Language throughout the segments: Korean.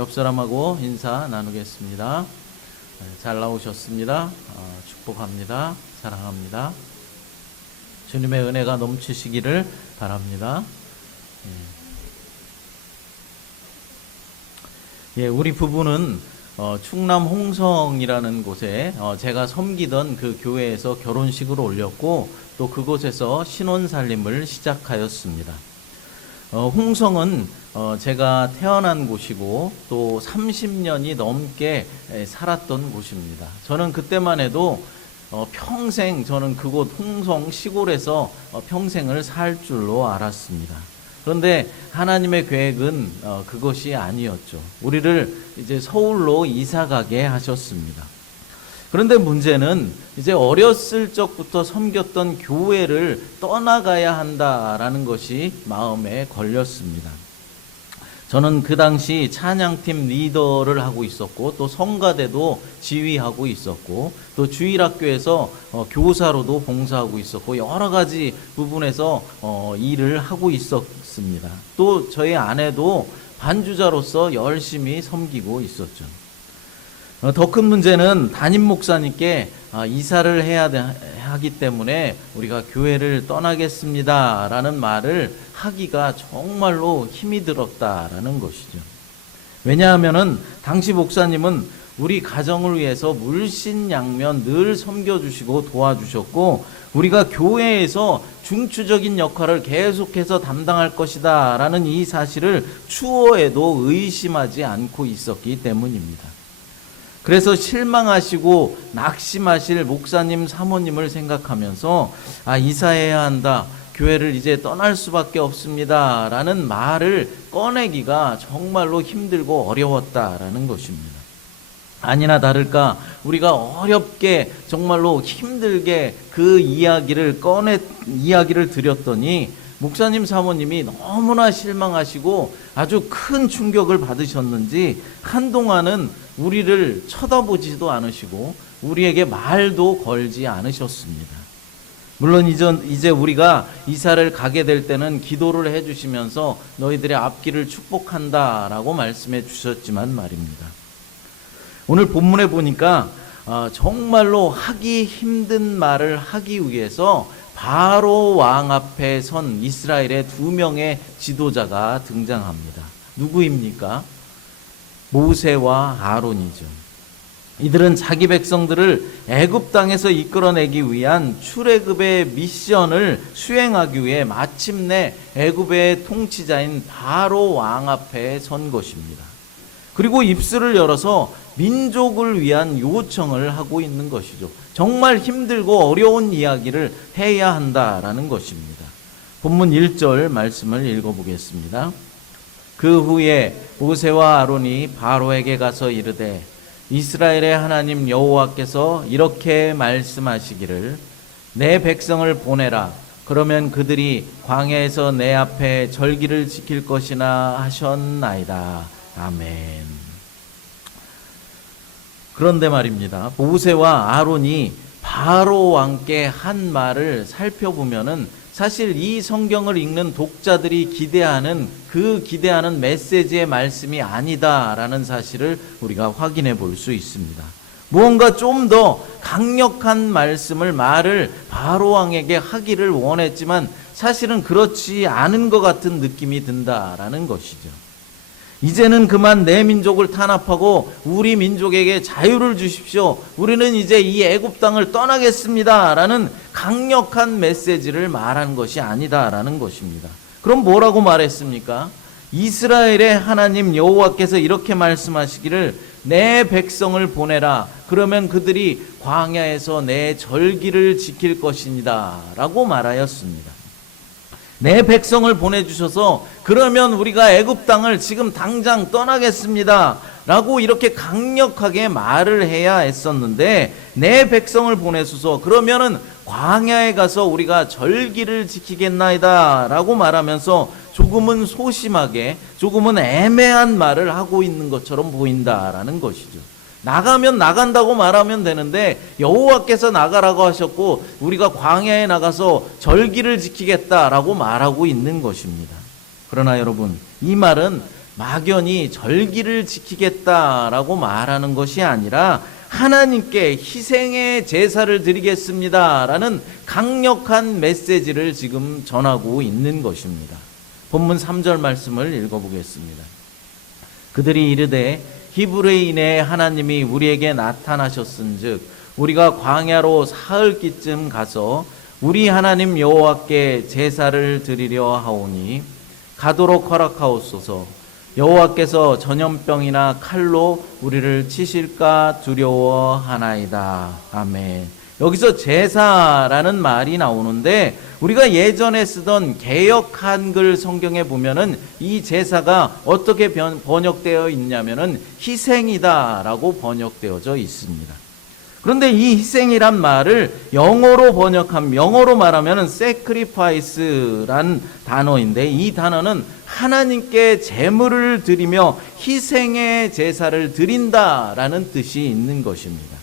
옆 사람하고 인사 나누겠습니다. 잘 나오셨습니다. 축복합니다. 사랑합니다. 주님의 은혜가 넘치시기를 바랍니다. 우리 부부는 충남 홍성이라는 곳에 제가 섬기던 그 교회에서 결혼식을 올렸고 또 그곳에서 신혼살림을 시작하였습니다. 홍성은 제가 태어난 곳이고 또 30년이 넘게 살았던 곳입니다. 저는 그때만 해도 평생 저는 그곳 홍성 시골에서 평생을 살 줄로 알았습니다. 그런데 하나님의 계획은 그것이 아니었죠. 우리를 이제 서울로 이사 가게 하셨습니다. 그런데 문제는 이제 어렸을 적부터 섬겼던 교회를 떠나가야 한다라는 것이 마음에 걸렸습니다. 저는 그 당시 찬양팀 리더를 하고 있었고 또 성가대도 지휘하고 있었고 또 주일학교에서 교사로도 봉사하고 있었고 여러 가지 부분에서 일을 하고 있었습니다. 또 저희 아내도 반주자로서 열심히 섬기고 있었죠. 더 큰 문제는 담임 목사님께 이사를 해야 하기 때문에 우리가 교회를 떠나겠습니다 라는 말을 하기가 정말로 힘이 들었다라는 것이죠. 왜냐하면은 당시 목사님은 우리 가정을 위해서 물신양면 늘 섬겨주시고 도와주셨고 우리가 교회에서 중추적인 역할을 계속해서 담당할 것이다 라는 이 사실을 추호에도 의심하지 않고 있었기 때문입니다. 그래서 실망하시고 낙심하실 목사님, 사모님을 생각하면서 이사해야 한다, 교회를 이제 떠날 수밖에 없습니다 라는 말을 꺼내기가 정말로 힘들고 어려웠다라는 것입니다. 아니나 다를까 우리가 어렵게 정말로 힘들게 그 이야기를 드렸더니 목사님, 사모님이 너무나 실망하시고 아주 큰 충격을 받으셨는지 한동안은 우리를 쳐다보지도 않으시고 우리에게 말도 걸지 않으셨습니다. 물론 이제 우리가 이사를 가게 될 때는 기도를 해주시면서 너희들의 앞길을 축복한다라고 말씀해 주셨지만 말입니다. 오늘 본문에 보니까 정말로 하기 힘든 말을 하기 위해서 바로 왕 앞에 선 이스라엘의 2명의 지도자가 등장합니다. 누구입니까? 모세와 아론이죠. 이들은 자기 백성들을 애굽 땅에서 이끌어내기 위한 출애굽의 미션을 수행하기 위해 마침내 애굽의 통치자인 바로 왕 앞에 선 것입니다. 그리고 입술을 열어서 민족을 위한 요청을 하고 있는 것이죠. 정말 힘들고 어려운 이야기를 해야 한다라는 것입니다. 본문 1절 말씀을 읽어보겠습니다. 그 후에 모세와 아론이 바로에게 가서 이르되 이스라엘의 하나님 여호와께서 이렇게 말씀하시기를 내 백성을 보내라. 그러면 그들이 광야에서 내 앞에 절기를 지킬 것이나 하셨나이다. 아멘. 그런데 말입니다. 모세와 아론이 바로 왕께 한 말을 살펴보면은 사실 이 성경을 읽는 독자들이 기대하는 메시지의 말씀이 아니다라는 사실을 우리가 확인해 볼 수 있습니다. 무언가 좀 더 강력한 말을 바로 왕에게 하기를 원했지만 사실은 그렇지 않은 것 같은 느낌이 든다라는 것이죠. 이제는 그만 내 민족을 탄압하고 우리 민족에게 자유를 주십시오. 우리는 이제 이 애굽 땅을 떠나겠습니다 라는 강력한 메시지를 말한 것이 아니다라는 것입니다. 그럼 뭐라고 말했습니까? 이스라엘의 하나님 여호와께서 이렇게 말씀하시기를 내 백성을 보내라. 그러면 그들이 광야에서 내 절기를 지킬 것입니다 라고 말하였습니다. 내 백성을 보내주셔서 그러면 우리가 애굽 땅을 지금 당장 떠나겠습니다 라고 이렇게 강력하게 말을 해야 했었는데 내 백성을 보내소서 그러면은 광야에 가서 우리가 절기를 지키겠나이다 라고 말하면서 조금은 소심하게 조금은 애매한 말을 하고 있는 것처럼 보인다라는 것이죠. 나가면 나간다고 말하면 되는데 여호와께서 나가라고 하셨고 우리가 광야에 나가서 절기를 지키겠다라고 말하고 있는 것입니다. 그러나 여러분, 이 말은 막연히 절기를 지키겠다라고 말하는 것이 아니라 하나님께 희생의 제사를 드리겠습니다라는 강력한 메시지를 지금 전하고 있는 것입니다. 본문 3절 말씀을 읽어보겠습니다. 그들이 이르되 히브리인의 하나님이 우리에게 나타나셨은즉 우리가 광야로 사흘기쯤 가서 우리 하나님 여호와께 제사를 드리려 하오니 가도록 허락하옵소서. 여호와께서 전염병이나 칼로 우리를 치실까 두려워하나이다. 아멘. 여기서 제사라는 말이 나오는데 우리가 예전에 쓰던 개역 한글 성경에 보면은 이 제사가 어떻게 번역되어 있냐면은 희생이다라고 번역되어져 있습니다. 그런데 이 희생이란 말을 영어로 말하면은 sacrifice란 단어인데 이 단어는 하나님께 제물을 드리며 희생의 제사를 드린다라는 뜻이 있는 것입니다.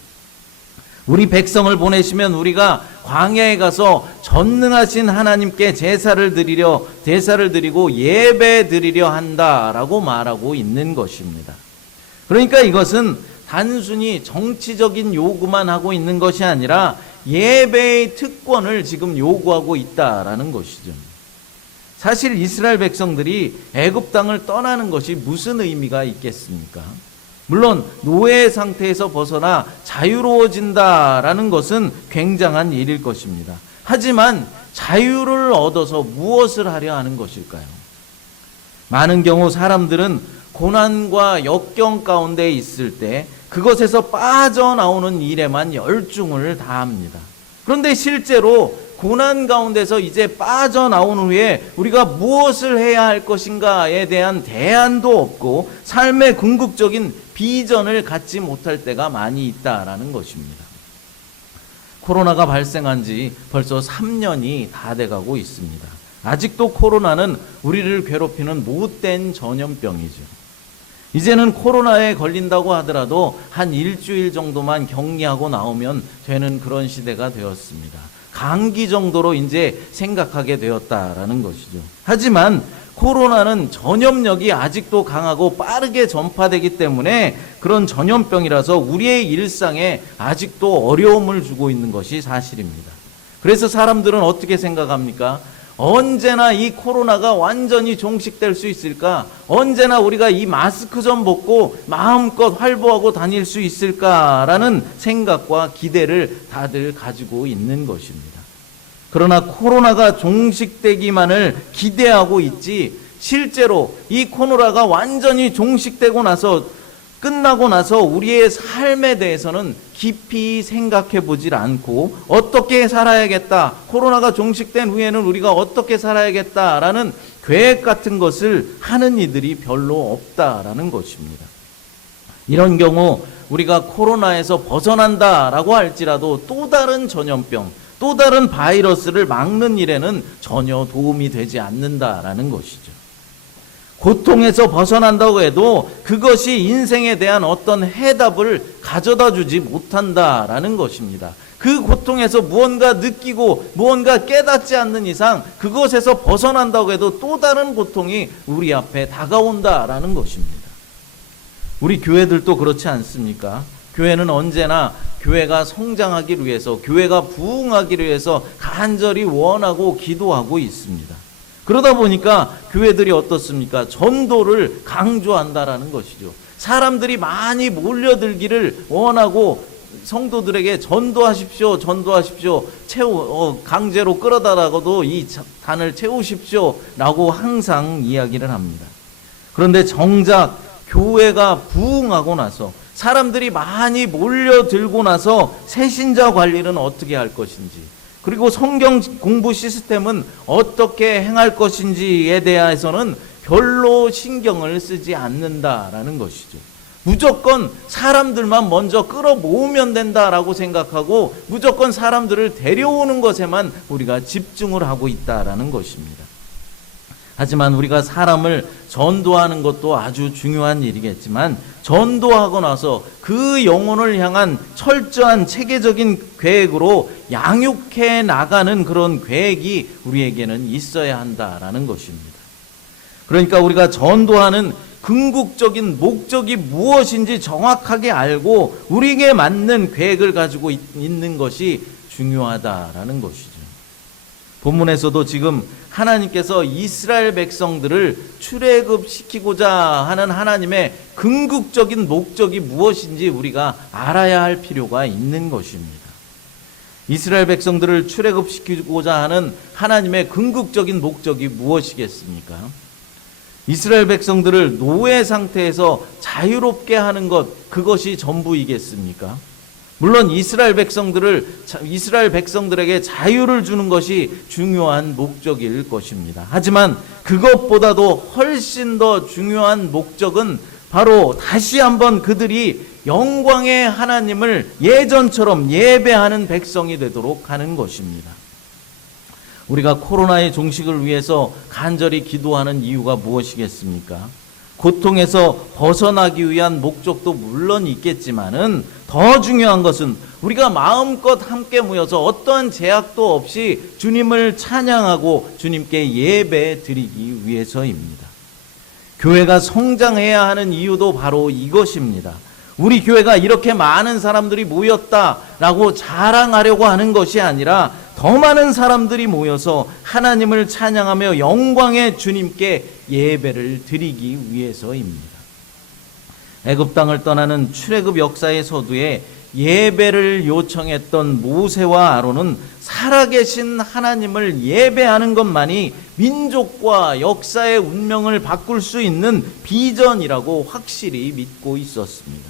우리 백성을 보내시면 우리가 광야에 가서 전능하신 하나님께 제사를 드리고 예배 드리려 한다라고 말하고 있는 것입니다. 그러니까 이것은 단순히 정치적인 요구만 하고 있는 것이 아니라 예배의 특권을 지금 요구하고 있다라는 것이죠. 사실 이스라엘 백성들이 애굽 땅을 떠나는 것이 무슨 의미가 있겠습니까? 물론 노예 상태에서 벗어나 자유로워진다라는 것은 굉장한 일일 것입니다. 하지만 자유를 얻어서 무엇을 하려 하는 것일까요? 많은 경우 사람들은 고난과 역경 가운데 있을 때 그것에서 빠져나오는 일에만 열중을 다합니다. 그런데 실제로 고난 가운데서 이제 빠져나온 후에 우리가 무엇을 해야 할 것인가에 대한 대안도 없고 삶의 궁극적인 비전을 갖지 못할 때가 많이 있다라는 것입니다. 코로나가 발생한 지 벌써 3년이 다 돼가고 있습니다. 아직도 코로나는 우리를 괴롭히는 못된 전염병이죠. 이제는 코로나에 걸린다고 하더라도 한 일주일 정도만 격리하고 나오면 되는 그런 시대가 되었습니다. 감기 정도로 이제 생각하게 되었다라는 것이죠. 하지만 코로나는 전염력이 아직도 강하고 빠르게 전파되기 때문에 그런 전염병이라서 우리의 일상에 아직도 어려움을 주고 있는 것이 사실입니다. 그래서 사람들은 어떻게 생각합니까? 언제나 이 코로나가 완전히 종식될 수 있을까? 언제나 우리가 이 마스크 좀 벗고 마음껏 활보하고 다닐 수 있을까라는 생각과 기대를 다들 가지고 있는 것입니다. 그러나 코로나가 종식되기만을 기대하고 있지 실제로 이 코로나가 완전히 종식되고 나서 끝나고 나서 우리의 삶에 대해서는 깊이 생각해 보질 않고 어떻게 살아야겠다, 코로나가 종식된 후에는 우리가 어떻게 살아야겠다라는 계획 같은 것을 하는 이들이 별로 없다라는 것입니다. 이런 경우 우리가 코로나에서 벗어난다라고 할지라도 또 다른 전염병, 또 다른 바이러스를 막는 일에는 전혀 도움이 되지 않는다라는 것이죠. 고통에서 벗어난다고 해도 그것이 인생에 대한 어떤 해답을 가져다 주지 못한다라는 것입니다. 그 고통에서 무언가 느끼고 무언가 깨닫지 않는 이상 그것에서 벗어난다고 해도 또 다른 고통이 우리 앞에 다가온다라는 것입니다. 우리 교회들도 그렇지 않습니까? 교회는 언제나 교회가 성장하기를 위해서, 교회가 부흥하기를 위해서 간절히 원하고 기도하고 있습니다. 그러다 보니까 교회들이 어떻습니까? 전도를 강조한다라는 것이죠. 사람들이 많이 몰려들기를 원하고 성도들에게 전도하십시오, 강제로 끌어다라고도 이 단을 채우십시오 라고 항상 이야기를 합니다. 그런데 정작 교회가 부흥하고 나서 사람들이 많이 몰려들고 나서 새신자 관리는 어떻게 할 것인지, 그리고 성경 공부 시스템은 어떻게 행할 것인지에 대해서는 별로 신경을 쓰지 않는다라는 것이죠. 무조건 사람들만 먼저 끌어모으면 된다라고 생각하고 무조건 사람들을 데려오는 것에만 우리가 집중을 하고 있다라는 것입니다. 하지만 우리가 사람을 전도하는 것도 아주 중요한 일이겠지만 전도하고 나서 그 영혼을 향한 철저한 체계적인 계획으로 양육해 나가는 그런 계획이 우리에게는 있어야 한다라는 것입니다. 그러니까 우리가 전도하는 궁극적인 목적이 무엇인지 정확하게 알고 우리에게 맞는 계획을 가지고 있는 것이 중요하다라는 것이죠. 본문에서도 지금 하나님께서 이스라엘 백성들을 출애굽시키고자 하는 하나님의 궁극적인 목적이 무엇인지 우리가 알아야 할 필요가 있는 것입니다. 이스라엘 백성들을 출애굽시키고자 하는 하나님의 궁극적인 목적이 무엇이겠습니까? 이스라엘 백성들을 노예 상태에서 자유롭게 하는 것, 그것이 전부이겠습니까? 물론 이스라엘 백성들에게 자유를 주는 것이 중요한 목적일 것입니다. 하지만 그것보다도 훨씬 더 중요한 목적은 바로 다시 한번 그들이 영광의 하나님을 예전처럼 예배하는 백성이 되도록 하는 것입니다. 우리가 코로나의 종식을 위해서 간절히 기도하는 이유가 무엇이겠습니까? 고통에서 벗어나기 위한 목적도 물론 있겠지만은 더 중요한 것은 우리가 마음껏 함께 모여서 어떠한 제약도 없이 주님을 찬양하고 주님께 예배 드리기 위해서입니다. 교회가 성장해야 하는 이유도 바로 이것입니다. 우리 교회가 이렇게 많은 사람들이 모였다라고 자랑하려고 하는 것이 아니라 더 많은 사람들이 모여서 하나님을 찬양하며 영광의 주님께 예배를 드리기 위해서입니다. 애굽 땅을 떠나는 출애굽 역사의 서두에 예배를 요청했던 모세와 아론은 살아계신 하나님을 예배하는 것만이 민족과 역사의 운명을 바꿀 수 있는 비전이라고 확실히 믿고 있었습니다.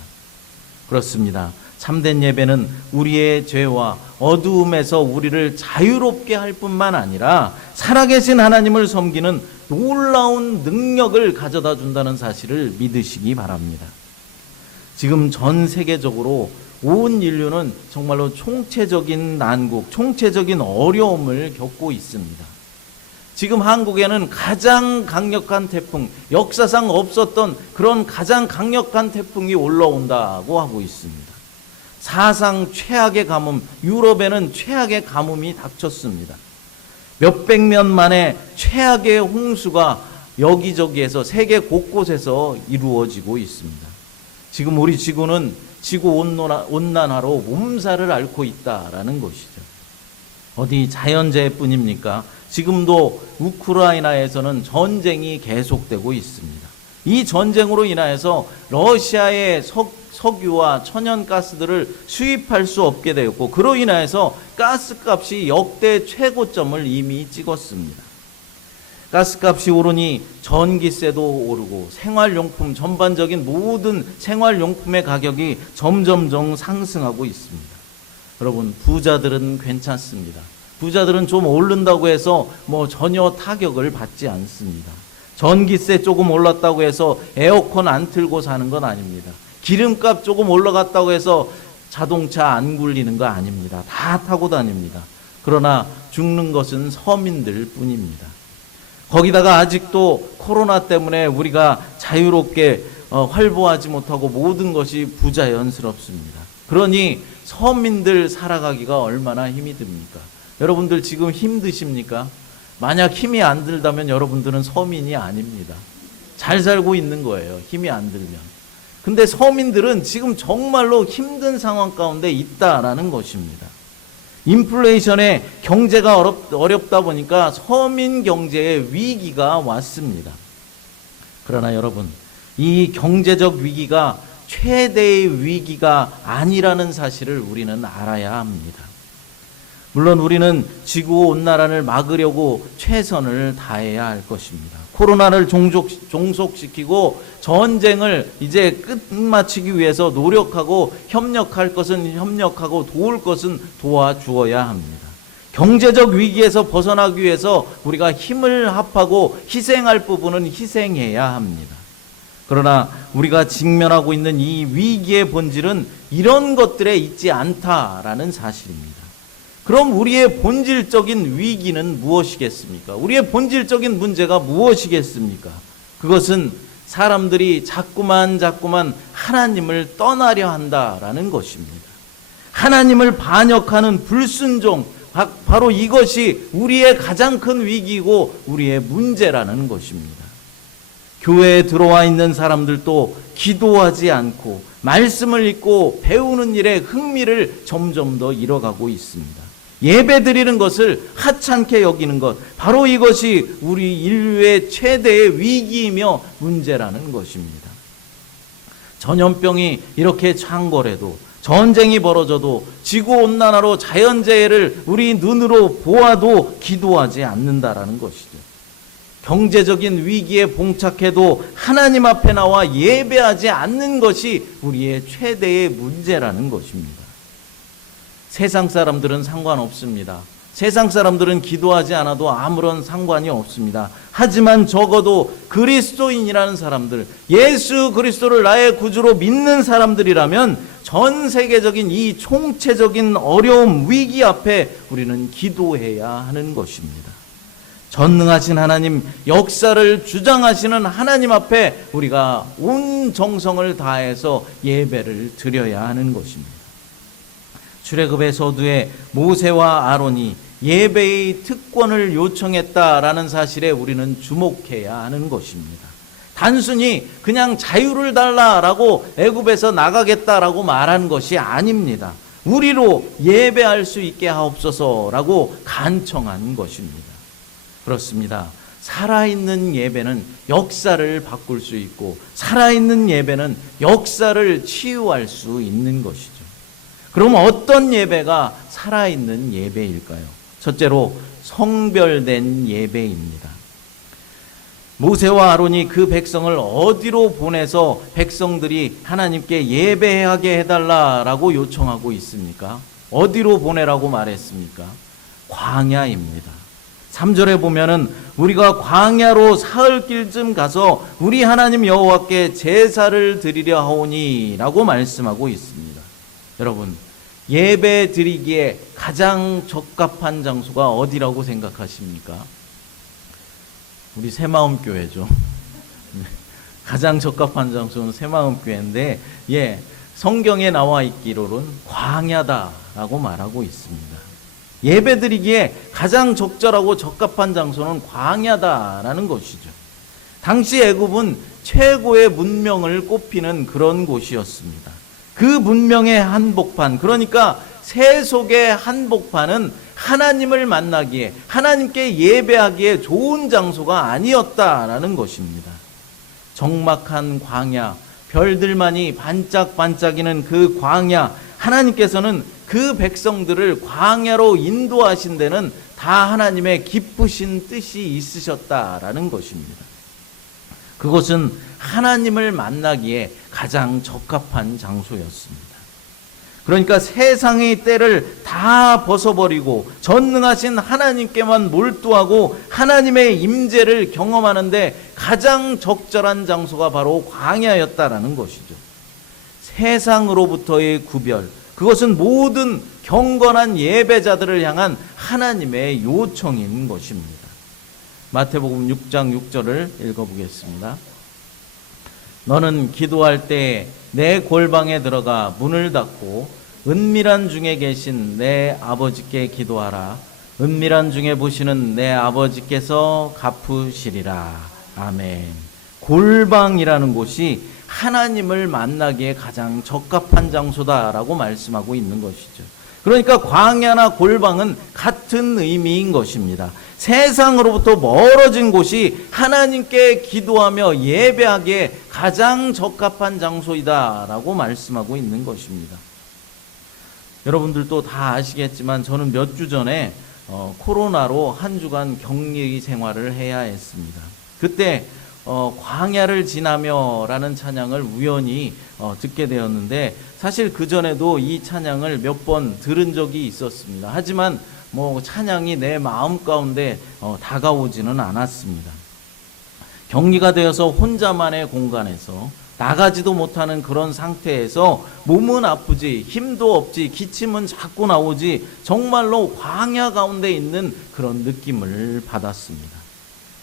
그렇습니다. 참된 예배는 우리의 죄와 어두움에서 우리를 자유롭게 할 뿐만 아니라 살아계신 하나님을 섬기는 놀라운 능력을 가져다 준다는 사실을 믿으시기 바랍니다. 지금 전 세계적으로 온 인류는 정말로 총체적인 난국, 총체적인 어려움을 겪고 있습니다. 지금 한국에는 가장 강력한 태풍, 역사상 없었던 그런 가장 강력한 태풍이 올라온다고 하고 있습니다. 사상 최악의 가뭄, 유럽에는 최악의 가뭄이 닥쳤습니다. 몇백 년 만에 최악의 홍수가 여기저기에서 세계 곳곳에서 이루어지고 있습니다. 지금 우리 지구는 지구 온난화로 몸살을 앓고 있다라는 것이죠. 어디 자연재해뿐입니까? 지금도 우크라이나에서는 전쟁이 계속되고 있습니다. 이 전쟁으로 인하여서 러시아의 석유와 천연가스들을 수입할 수 없게 되었고, 그로 인하여서 가스값이 역대 최고점을 이미 찍었습니다. 가스값이 오르니 전기세도 오르고 생활용품, 전반적인 모든 생활용품의 가격이 점점점 상승하고 있습니다. 여러분, 부자들은 괜찮습니다. 부자들은 좀 오른다고 해서 전혀 타격을 받지 않습니다. 전기세 조금 올랐다고 해서 에어컨 안 틀고 사는 건 아닙니다. 기름값 조금 올라갔다고 해서 자동차 안 굴리는 거 아닙니다. 다 타고 다닙니다. 그러나 죽는 것은 서민들 뿐입니다. 거기다가 아직도 코로나 때문에 우리가 자유롭게 활보하지 못하고 모든 것이 부자연스럽습니다. 그러니 서민들 살아가기가 얼마나 힘이 듭니까? 여러분들 지금 힘드십니까? 만약 힘이 안 들다면 여러분들은 서민이 아닙니다. 잘 살고 있는 거예요. 힘이 안 들면. 근데 서민들은 지금 정말로 힘든 상황 가운데 있다라는 것입니다. 인플레이션에 경제가 어렵다 보니까 서민 경제의 위기가 왔습니다. 그러나 여러분, 이 경제적 위기가 최대의 위기가 아니라는 사실을 우리는 알아야 합니다. 물론 우리는 지구온난화를 막으려고 최선을 다해야 할 것입니다. 코로나를 종속시키고 전쟁을 이제 끝마치기 위해서 노력하고 협력할 것은 협력하고 도울 것은 도와주어야 합니다. 경제적 위기에서 벗어나기 위해서 우리가 힘을 합하고 희생할 부분은 희생해야 합니다. 그러나 우리가 직면하고 있는 이 위기의 본질은 이런 것들에 있지 않다라는 사실입니다. 그럼 우리의 본질적인 위기는 무엇이겠습니까? 우리의 본질적인 문제가 무엇이겠습니까? 그것은 사람들이 자꾸만 하나님을 떠나려 한다라는 것입니다. 하나님을 반역하는 불순종, 바로 이것이 우리의 가장 큰 위기이고 우리의 문제라는 것입니다. 교회에 들어와 있는 사람들도 기도하지 않고 말씀을 읽고 배우는 일에 흥미를 점점 더 잃어가고 있습니다. 예배 드리는 것을 하찮게 여기는 것, 바로 이것이 우리 인류의 최대의 위기이며 문제라는 것입니다. 전염병이 이렇게 창궐해도, 전쟁이 벌어져도, 지구온난화로 자연재해를 우리 눈으로 보아도 기도하지 않는다라는 것이죠. 경제적인 위기에 봉착해도 하나님 앞에 나와 예배하지 않는 것이 우리의 최대의 문제라는 것입니다. 세상 사람들은 상관없습니다. 세상 사람들은 기도하지 않아도 아무런 상관이 없습니다. 하지만 적어도 그리스도인이라는 사람들, 예수 그리스도를 나의 구주로 믿는 사람들이라면 전 세계적인 이 총체적인 어려움, 위기 앞에 우리는 기도해야 하는 것입니다. 전능하신 하나님, 역사를 주장하시는 하나님 앞에 우리가 온 정성을 다해서 예배를 드려야 하는 것입니다. 출애굽의 서두에 모세와 아론이 예배의 특권을 요청했다라는 사실에 우리는 주목해야 하는 것입니다. 단순히 그냥 자유를 달라라고 애굽에서 나가겠다라고 말한 것이 아닙니다. 우리로 예배할 수 있게 하옵소서라고 간청한 것입니다. 그렇습니다. 살아있는 예배는 역사를 바꿀 수 있고, 살아있는 예배는 역사를 치유할 수 있는 것이죠. 그럼 어떤 예배가 살아있는 예배일까요? 첫째로 성별된 예배입니다. 모세와 아론이 그 백성을 어디로 보내서 백성들이 하나님께 예배하게 해달라라고 요청하고 있습니까? 어디로 보내라고 말했습니까? 광야입니다. 3절에 보면은 우리가 광야로 사흘길쯤 가서 우리 하나님 여호와께 제사를 드리려 하오니라고 말씀하고 있습니다. 여러분, 예배 드리기에 가장 적합한 장소가 어디라고 생각하십니까? 우리 새마음교회죠. 가장 적합한 장소는 새마음교회인데, 성경에 나와 있기로는 광야다라고 말하고 있습니다. 예배 드리기에 가장 적절하고 적합한 장소는 광야다라는 것이죠. 당시 애굽은 최고의 문명을 꼽히는 그런 곳이었습니다. 그 문명의 한복판, 그러니까 세속의 한복판은 하나님을 만나기에, 하나님께 예배하기에 좋은 장소가 아니었다라는 것입니다. 적막한 광야, 별들만이 반짝반짝이는 그 광야, 하나님께서는 그 백성들을 광야로 인도하신 데는 다 하나님의 기쁘신 뜻이 있으셨다라는 것입니다. 그것은 하나님을 만나기에 가장 적합한 장소였습니다. 그러니까 세상의 때를 다 벗어버리고 전능하신 하나님께만 몰두하고 하나님의 임재를 경험하는데 가장 적절한 장소가 바로 광야였다라는 것이죠. 세상으로부터의 구별, 그것은 모든 경건한 예배자들을 향한 하나님의 요청인 것입니다. 마태복음 6장 6절을 읽어보겠습니다. 너는 기도할 때 내 골방에 들어가 문을 닫고 은밀한 중에 계신 내 아버지께 기도하라. 은밀한 중에 보시는 내 아버지께서 갚으시리라. 아멘. 골방이라는 곳이 하나님을 만나기에 가장 적합한 장소다라고 말씀하고 있는 것이죠. 그러니까 광야나 골방은 같은 의미인 것입니다. 세상으로부터 멀어진 곳이 하나님께 기도하며 예배하기에 가장 적합한 장소이다라고 말씀하고 있는 것입니다. 여러분들도 다 아시겠지만 저는 몇 주 전에 코로나로 한 주간 격리 생활을 해야 했습니다. 그때 광야를 지나며라는 찬양을 우연히 듣게 되었는데, 사실 그전에도 이 찬양을 몇 번 들은 적이 있었습니다. 하지만 찬양이 내 마음 가운데 다가오지는 않았습니다. 격리가 되어서 혼자만의 공간에서 나가지도 못하는 그런 상태에서 몸은 아프지, 힘도 없지, 기침은 자꾸 나오지, 정말로 광야 가운데 있는 그런 느낌을 받았습니다.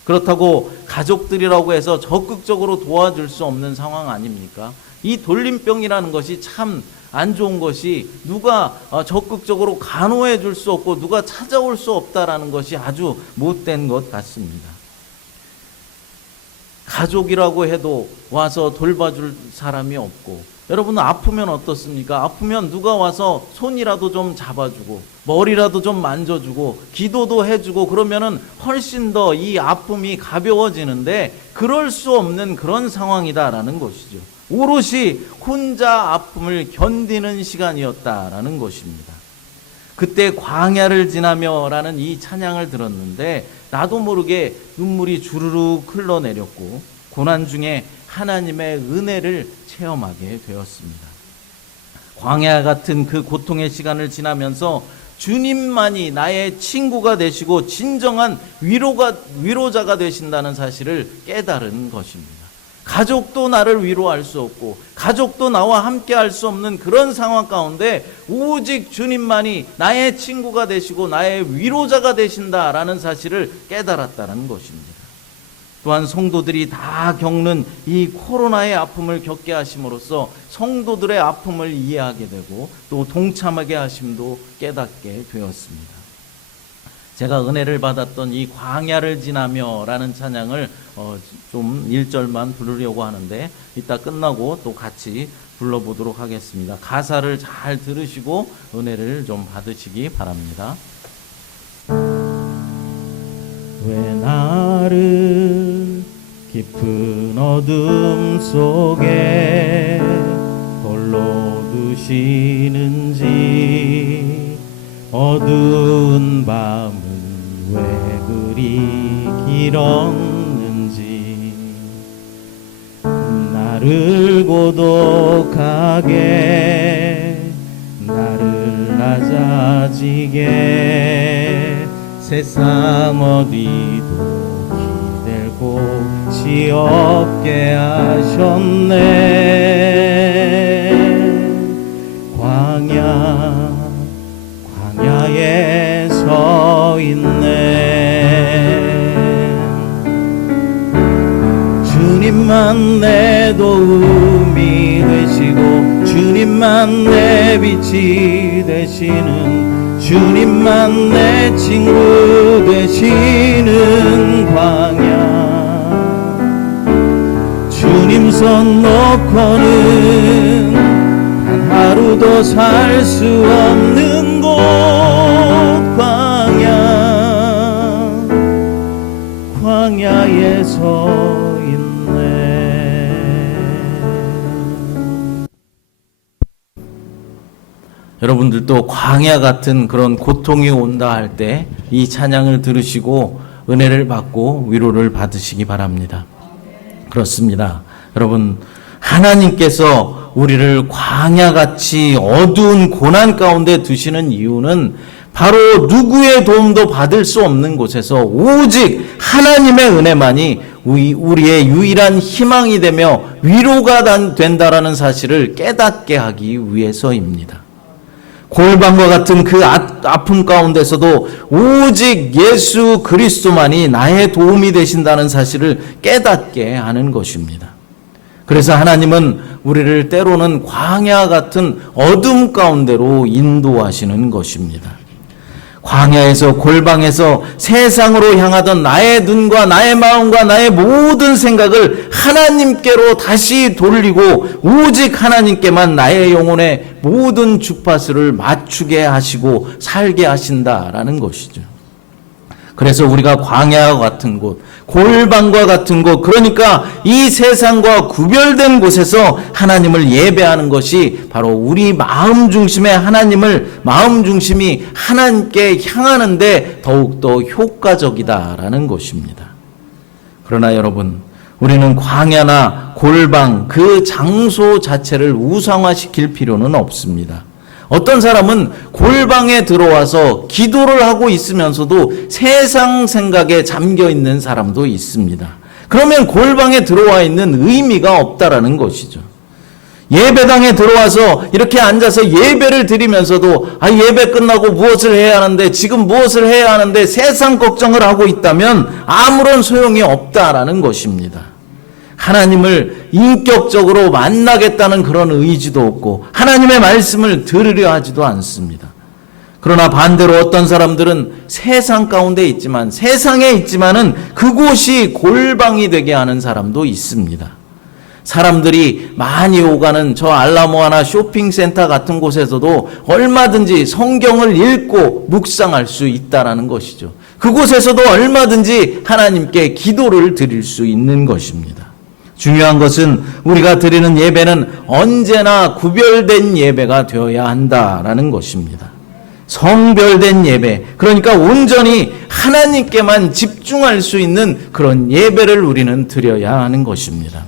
그렇다고 가족들이라고 해서 적극적으로 도와줄 수 없는 상황 아닙니까? 이 돌림병이라는 것이 참 안 좋은 것이, 누가 적극적으로 간호해 줄 수 없고 누가 찾아올 수 없다라는 것이 아주 못된 것 같습니다. 가족이라고 해도 와서 돌봐줄 사람이 없고, 여러분 아프면 어떻습니까? 아프면 누가 와서 손이라도 좀 잡아주고 머리라도 좀 만져주고 기도도 해주고 그러면은 훨씬 더 이 아픔이 가벼워지는데, 그럴 수 없는 그런 상황이다라는 것이죠. 오롯이 혼자 아픔을 견디는 시간이었다라는 것입니다. 그때 광야를 지나며라는 이 찬양을 들었는데 나도 모르게 눈물이 주르륵 흘러내렸고, 고난 중에 하나님의 은혜를 체험하게 되었습니다. 광야 같은 그 고통의 시간을 지나면서 주님만이 나의 친구가 되시고 진정한 위로자가 되신다는 사실을 깨달은 것입니다. 가족도 나를 위로할 수 없고 가족도 나와 함께 할 수 없는 그런 상황 가운데 오직 주님만이 나의 친구가 되시고 나의 위로자가 되신다라는 사실을 깨달았다는 것입니다. 또한 성도들이 다 겪는 이 코로나의 아픔을 겪게 하심으로써 성도들의 아픔을 이해하게 되고 또 동참하게 하심도 깨닫게 되었습니다. 제가 은혜를 받았던 이 광야를 지나며라는 찬양을 좀 1절만 부르려고 하는데 이따 끝나고 또 같이 불러보도록 하겠습니다. 가사를 잘 들으시고 은혜를 좀 받으시기 바랍니다. 왜 나를 깊은 어둠 속에 홀로 두시는지, 어두운 밤은 왜 그리 길었는지, 나를 고독하게 나를 낮아지게 세상 어디도 기댈 곳이 없게 하셨네. 광야에 서 있네. 주님만 내 도움이 되시고 주님만 내 빛이 되시는, 주님만 내 친구 되시는 광야, 주님 손 놓고는 단 하루도 살 수 없는 곳, 광야에 서 있네. 여러분들도 광야 같은 그런 고통이 온다 할 때 이 찬양을 들으시고 은혜를 받고 위로를 받으시기 바랍니다. 그렇습니다. 여러분, 하나님께서 우리를 광야같이 어두운 고난 가운데 두시는 이유는 바로 누구의 도움도 받을 수 없는 곳에서 오직 하나님의 은혜만이 우리의 유일한 희망이 되며 위로가 된다라는 사실을 깨닫게 하기 위해서입니다. 골방과 같은 그 아픔 가운데서도 오직 예수 그리스도만이 나의 도움이 되신다는 사실을 깨닫게 하는 것입니다. 그래서 하나님은 우리를 때로는 광야 같은 어둠 가운데로 인도하시는 것입니다. 광야에서 골방에서 세상으로 향하던 나의 눈과 나의 마음과 나의 모든 생각을 하나님께로 다시 돌리고 오직 하나님께만 나의 영혼의 모든 주파수를 맞추게 하시고 살게 하신다라는 것이죠. 그래서 우리가 광야와 같은 곳, 골방과 같은 곳, 그러니까 이 세상과 구별된 곳에서 하나님을 예배하는 것이 바로 우리 마음 중심의 마음 중심이 하나님께 향하는데 더욱더 효과적이다라는 것입니다. 그러나 여러분, 우리는 광야나 골방 그 장소 자체를 우상화시킬 필요는 없습니다. 어떤 사람은 골방에 들어와서 기도를 하고 있으면서도 세상 생각에 잠겨 있는 사람도 있습니다. 그러면 골방에 들어와 있는 의미가 없다라는 것이죠. 예배당에 들어와서 이렇게 앉아서 예배를 드리면서도 예배 끝나고 무엇을 해야 하는데, 지금 무엇을 해야 하는데 세상 걱정을 하고 있다면 아무런 소용이 없다라는 것입니다. 하나님을 인격적으로 만나겠다는 그런 의지도 없고 하나님의 말씀을 들으려 하지도 않습니다. 그러나 반대로 어떤 사람들은 세상 가운데 있지만, 세상에 있지만은 그곳이 골방이 되게 하는 사람도 있습니다. 사람들이 많이 오가는 저 알라모아나 쇼핑센터 같은 곳에서도 얼마든지 성경을 읽고 묵상할 수 있다라는 것이죠. 그곳에서도 얼마든지 하나님께 기도를 드릴 수 있는 것입니다. 중요한 것은 우리가 드리는 예배는 언제나 구별된 예배가 되어야 한다라는 것입니다. 성별된 예배, 그러니까 온전히 하나님께만 집중할 수 있는 그런 예배를 우리는 드려야 하는 것입니다.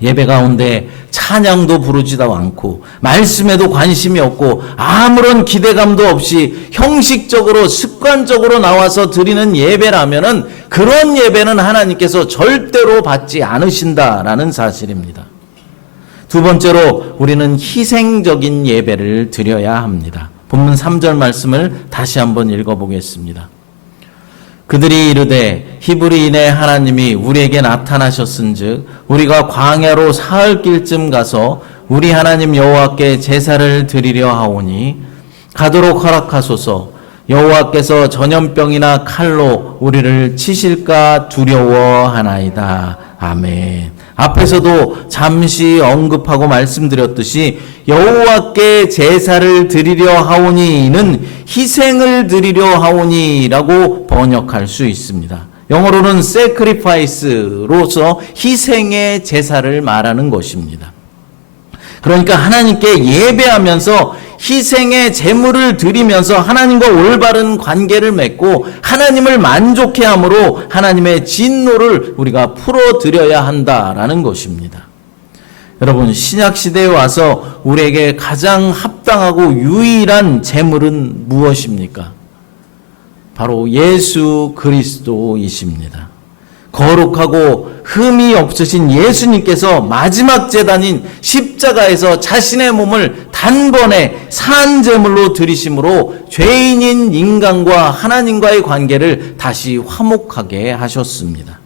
예배 가운데 찬양도 부르지도 않고 말씀에도 관심이 없고 아무런 기대감도 없이 형식적으로 습관적으로 나와서 드리는 예배라면은 그런 예배는 하나님께서 절대로 받지 않으신다라는 사실입니다. 두 번째로 우리는 희생적인 예배를 드려야 합니다. 본문 3절 말씀을 다시 한번 읽어보겠습니다. 그들이 이르되 히브리인의 하나님이 우리에게 나타나셨은즉 우리가 광야로 사흘길쯤 가서 우리 하나님 여호와께 제사를 드리려 하오니 가도록 허락하소서. 여호와께서 전염병이나 칼로 우리를 치실까 두려워하나이다. 아멘. 앞에서도 잠시 언급하고 말씀드렸듯이 여호와께 제사를 드리려 하오니는 희생을 드리려 하오니라고 번역할 수 있습니다. 영어로는 sacrifice로서 희생의 제사를 말하는 것입니다. 그러니까 하나님께 예배하면서 희생의 제물을 드리면서 하나님과 올바른 관계를 맺고 하나님을 만족해 함으로 하나님의 진노를 우리가 풀어드려야 한다라는 것입니다. 여러분, 신약시대에 와서 우리에게 가장 합당하고 유일한 제물은 무엇입니까? 바로 예수 그리스도이십니다. 거룩하고 흠이 없으신 예수님께서 마지막 제단인 십자가에서 자신의 몸을 단번에 산제물로 드리심으로 죄인인 인간과 하나님과의 관계를 다시 화목하게 하셨습니다.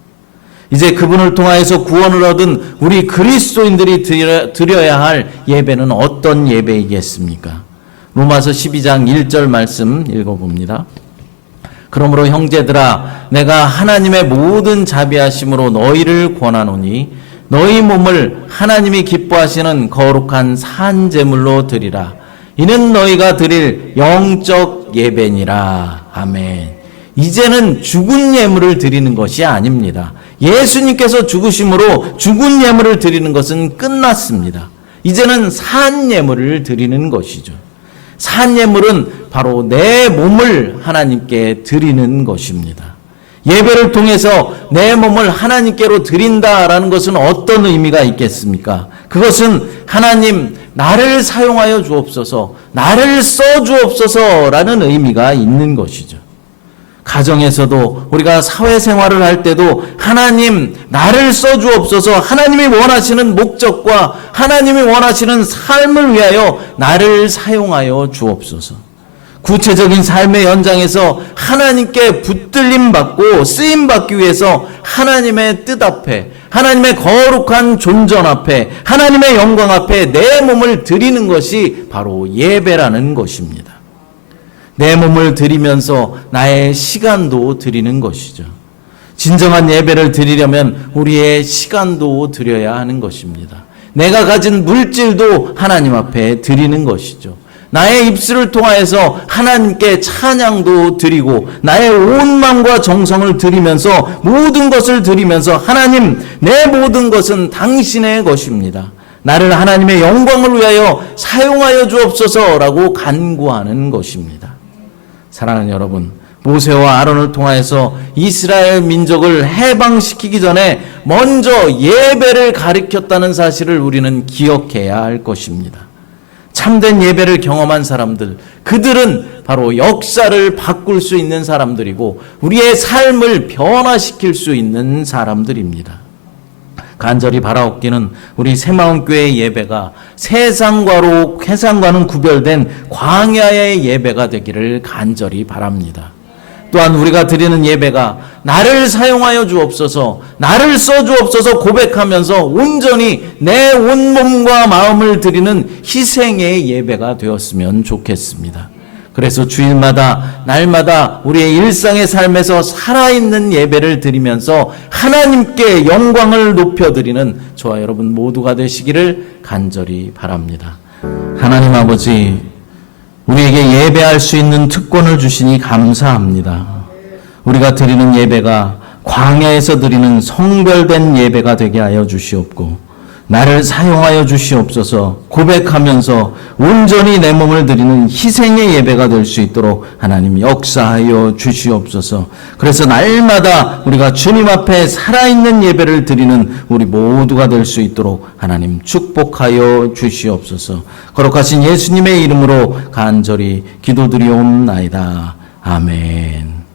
이제 그분을 통하여서 구원을 얻은 우리 그리스도인들이 드려야 할 예배는 어떤 예배이겠습니까? 로마서 12장 1절 말씀 읽어봅니다. 그러므로 형제들아, 내가 하나님의 모든 자비하심으로 너희를 권하노니 너희 몸을 하나님이 기뻐하시는 거룩한 산제물로 드리라. 이는 너희가 드릴 영적 예배니라. 아멘. 이제는 죽은 예물을 드리는 것이 아닙니다. 예수님께서 죽으심으로 죽은 예물을 드리는 것은 끝났습니다. 이제는 산 예물을 드리는 것이죠. 산 예물은 바로 내 몸을 하나님께 드리는 것입니다. 예배를 통해서 내 몸을 하나님께로 드린다라는 것은 어떤 의미가 있겠습니까? 그것은 하나님, 나를 사용하여 주옵소서, 나를 써 주옵소서라는 의미가 있는 것이죠. 가정에서도 우리가 사회생활을 할 때도 하나님, 나를 써 주옵소서, 하나님이 원하시는 목적과 하나님이 원하시는 삶을 위하여 나를 사용하여 주옵소서. 구체적인 삶의 현장에서 하나님께 붙들림 받고 쓰임 받기 위해서 하나님의 뜻 앞에, 하나님의 거룩한 존전 앞에, 하나님의 영광 앞에 내 몸을 드리는 것이 바로 예배라는 것입니다. 내 몸을 드리면서 나의 시간도 드리는 것이죠. 진정한 예배를 드리려면 우리의 시간도 드려야 하는 것입니다. 내가 가진 물질도 하나님 앞에 드리는 것이죠. 나의 입술을 통하여서 하나님께 찬양도 드리고 나의 온 마음과 정성을 드리면서 모든 것을 드리면서 하나님, 내 모든 것은 당신의 것입니다. 나를 하나님의 영광을 위하여 사용하여 주옵소서라고 간구하는 것입니다. 사랑하는 여러분, 모세와 아론을 통하여서 이스라엘 민족을 해방시키기 전에 먼저 예배를 가르쳤다는 사실을 우리는 기억해야 할 것입니다. 참된 예배를 경험한 사람들, 그들은 바로 역사를 바꿀 수 있는 사람들이고 우리의 삶을 변화시킬 수 있는 사람들입니다. 간절히 바라옵기는 우리 새마음교회의 예배가 세상과는 구별된 광야의 예배가 되기를 간절히 바랍니다. 또한 우리가 드리는 예배가 나를 사용하여 주옵소서, 나를 써 주옵소서 고백하면서 온전히 내 온몸과 마음을 드리는 희생의 예배가 되었으면 좋겠습니다. 그래서 주일마다 날마다 우리의 일상의 삶에서 살아있는 예배를 드리면서 하나님께 영광을 높여드리는 저와 여러분 모두가 되시기를 간절히 바랍니다. 하나님 아버지, 우리에게 예배할 수 있는 특권을 주시니 감사합니다. 우리가 드리는 예배가 광야에서 드리는 성별된 예배가 되게 하여 주시옵고, 나를 사용하여 주시옵소서. 고백하면서 온전히 내 몸을 드리는 희생의 예배가 될 수 있도록 하나님 역사하여 주시옵소서. 그래서 날마다 우리가 주님 앞에 살아있는 예배를 드리는 우리 모두가 될 수 있도록 하나님 축복하여 주시옵소서. 거룩하신 예수님의 이름으로 간절히 기도드리옵나이다. 아멘.